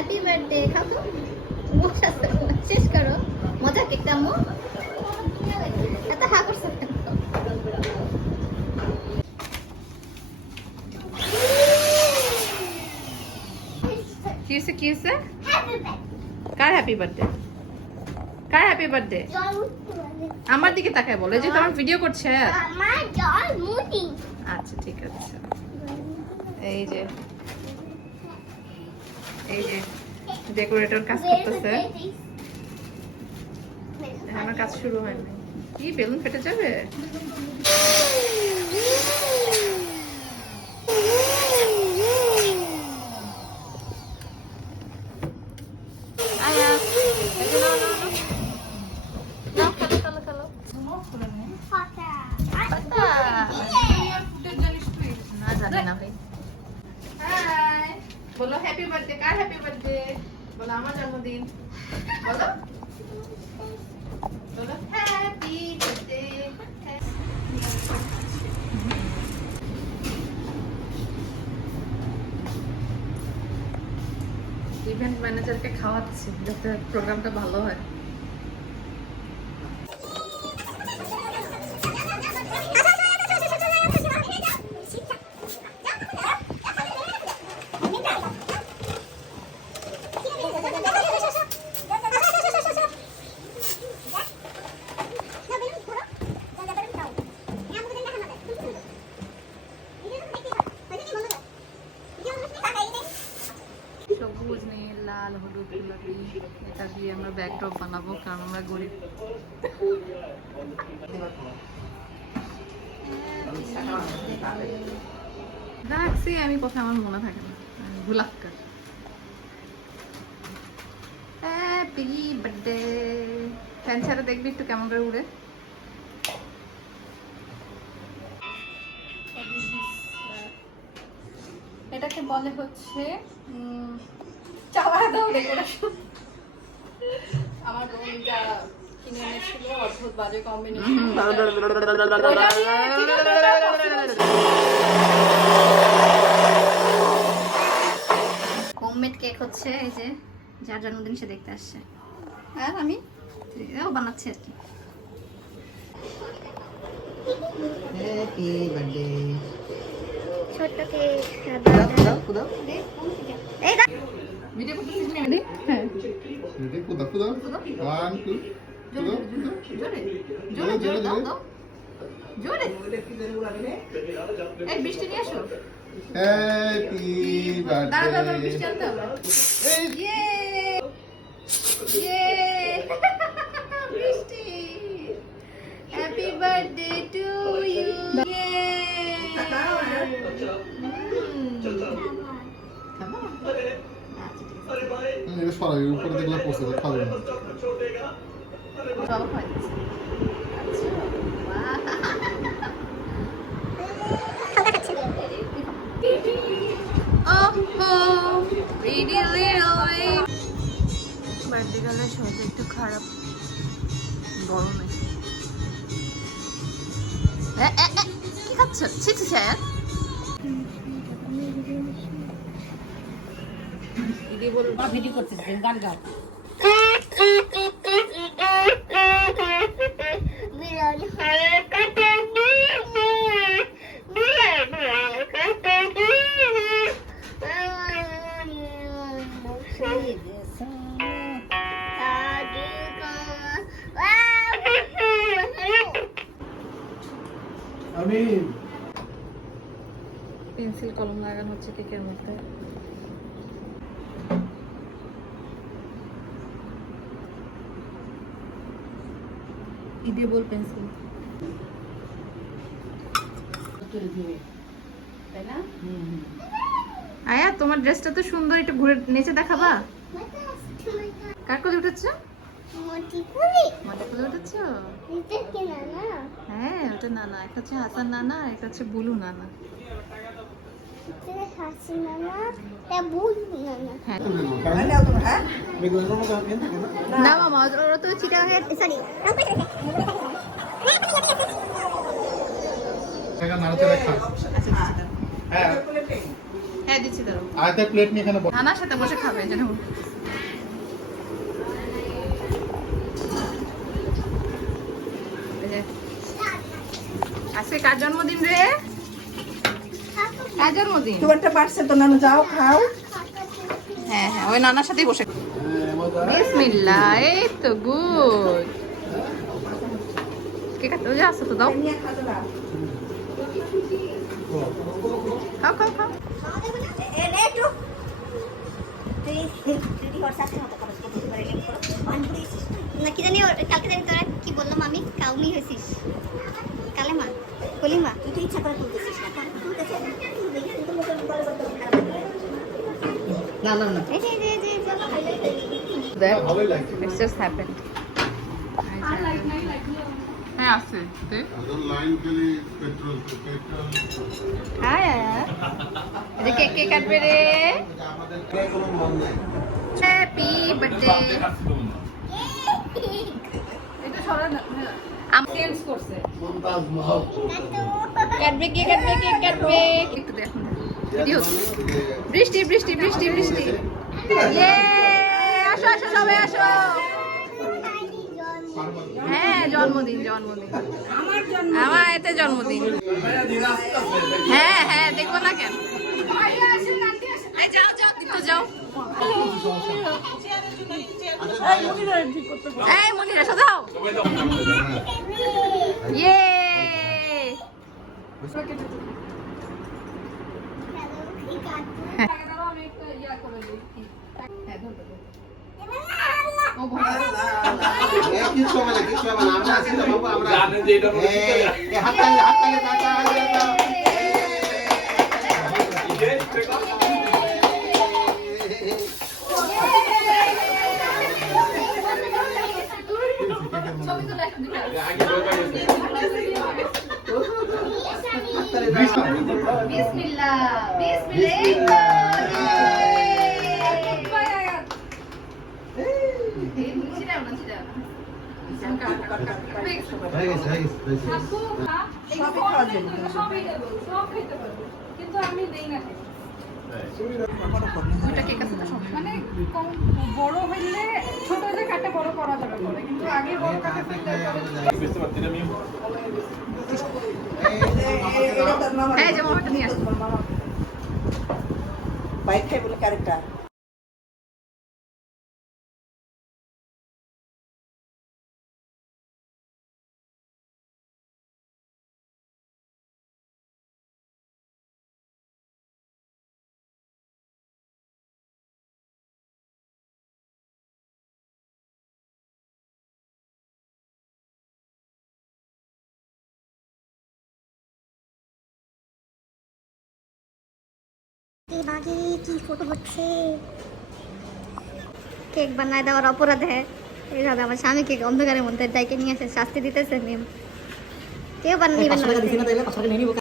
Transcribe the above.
Happy birthday খাও তো শেষ করো মজা কেকটা আম্মু এত হা করছো কেন? কি হয়েছে কার হ্যাপি বার্থডে কার হ্যাপি বার্থডে আমার দিকে তাকায় বলে যে তোমার ভিডিও করছে আচ্ছা ঠিক আছে এই যে ডেকোরেটর কাজ করতেছে আমার কাজ শুরু হয়নি কি বেলুন ফেটে যাবে বলো হ্যাপি বার্থডে কার হ্যাপি বার্থডে বলো আমার জন্মদিন বলো বলো হ্যাপি বার্থডে ইভেন্ট ম্যানেজারকে খাওয়াচ্ছি যাতে প্রোগ্রামটা ভালো হয় সবুজ নীল লাল হলুদ গোলাপি এটা দিয়ে আমরা ব্যাকড্রপ বানাবো কারণ আমরা গরিব রাখছি আমি কথা আমার মনে থাকে না ভুলাক্কার হ্যাপি বার্থডে ফ্যান ছাড়া দেখবি একটু কেমন করে উড়ে এটাকে বলে হচ্ছে চাওয়া দাও ডেকোরেশন আমার বোন যা কিনে এনেছিল অদ্ভুত বাজে কম্বিনেশন হোমমেড কেক হচ্ছে এই যে যার জন্মদিন সে দেখতে আসছে আর আমি বানাচ্ছি আর কি হ্যাপি বার্থডে ছোট্ট কেক ভিডিও করতেছিস না রে হ্যাঁ রেডি কুদা 1 2 জোরে দাও জোরে এই বৃষ্টি নিয়ে আসো হ্যাপি দাঁড়া বার্থডে বৃষ্টি আনতে হবে ইয়ে ইয়ে বৃষ্টি হ্যাপি বার্থডে টু ইউ ইয়ে এটা সরাই উপরে দেখলে পড়ছে খাবে না সব হয়েছে বার্থডে গালের শরীরটা একটু খারাপ গরমে কি খাচ্ছ ছিছি স্যার ভিডিও করতেছে গান গাও পেন্সিল কলম লাগানো হচ্ছে কেকের মধ্যে ইডিয়েবল পেন্সিল তাই না আয়া তোমার ড্রেসটা তো সুন্দর একটু ঘুরে নিচে দেখাবা কার কোলে উঠেছ মাটি কোলে উঠেছ হ্যাঁ ওটা নানা একটা হচ্ছে হাসান নানা আর একটা হচ্ছে বুলু নানা না মামা ওরা তো চিটাগাং সরি নাড়াচাড়া খা হ্যাঁ দিচ্ছি দিচ্ছি দাঁড়াও। আয়তের প্লেট নিয়ে এখানে বসো। নানার সাথে বসে খাবে যেন। আজকে কার জন্মদিন রে? কার জন্মদিন? তোমারটা পারছে তো নানু, যাও খাও। হ্যাঁ হ্যাঁ, ওই নানার সাথেই বসে। হ্যাঁ, মজা। বিসমিল্লাহ, এই তো গুড। কে কাটতে ওই যে আসো তো দাও। খাও খাও খাও। না কি জানি কালকে জানি তোরা কি বললাম আমি কাউমি হয়েছিস কালেমা কলিমা তুই তো ইচ্ছা করে তুলতেছিস না না না না, এই যে That ভালোই লাগছে। it's just happened. হ্যাঁ আছে তুই লাইন গেলে পেট্রোল হ্যাঁ হ্যাঁ এটা কে কাটবে রে? Happy birthday. এটা সরা না আমি চেঞ্জ করছে। মুমতাজ মহল। কাটবে কে কাটবে একটু দেখুন দিও। বৃষ্টি বৃষ্টি বৃষ্টি বৃষ্টি ইয়ে আসো আসো সবাই আসো। হ্যাঁ জন্মদিন জন্মদিন আমার এতে জন্মদিন। হ্যাঁ হ্যাঁ দেখবো না কেন? এই যাও যাও দিতে যাও। এই মনিরা সাজাও। ইয়ে বিসমিল্লাহ বিসমিল্লাহ। ওইটা কেক আছে তো সব। মানে বড় হইলে ছোট হলে কাটে বড় করা যাবে পরে, কিন্তু আগে বড় কাটে ফেললে এই যে মামাটা নিয়ে আসো। বাইক খাই বলে কারেক্টটা বাগে কি ফটো হচ্ছে কেক বানায় দেওয়ার অপরাধে এইভাবে আমার স্বামীকে অন্ধকারের মধ্যে ডাইকে নিয়ে এসে শাস্তি দিতেছে কেউ বানিয়ে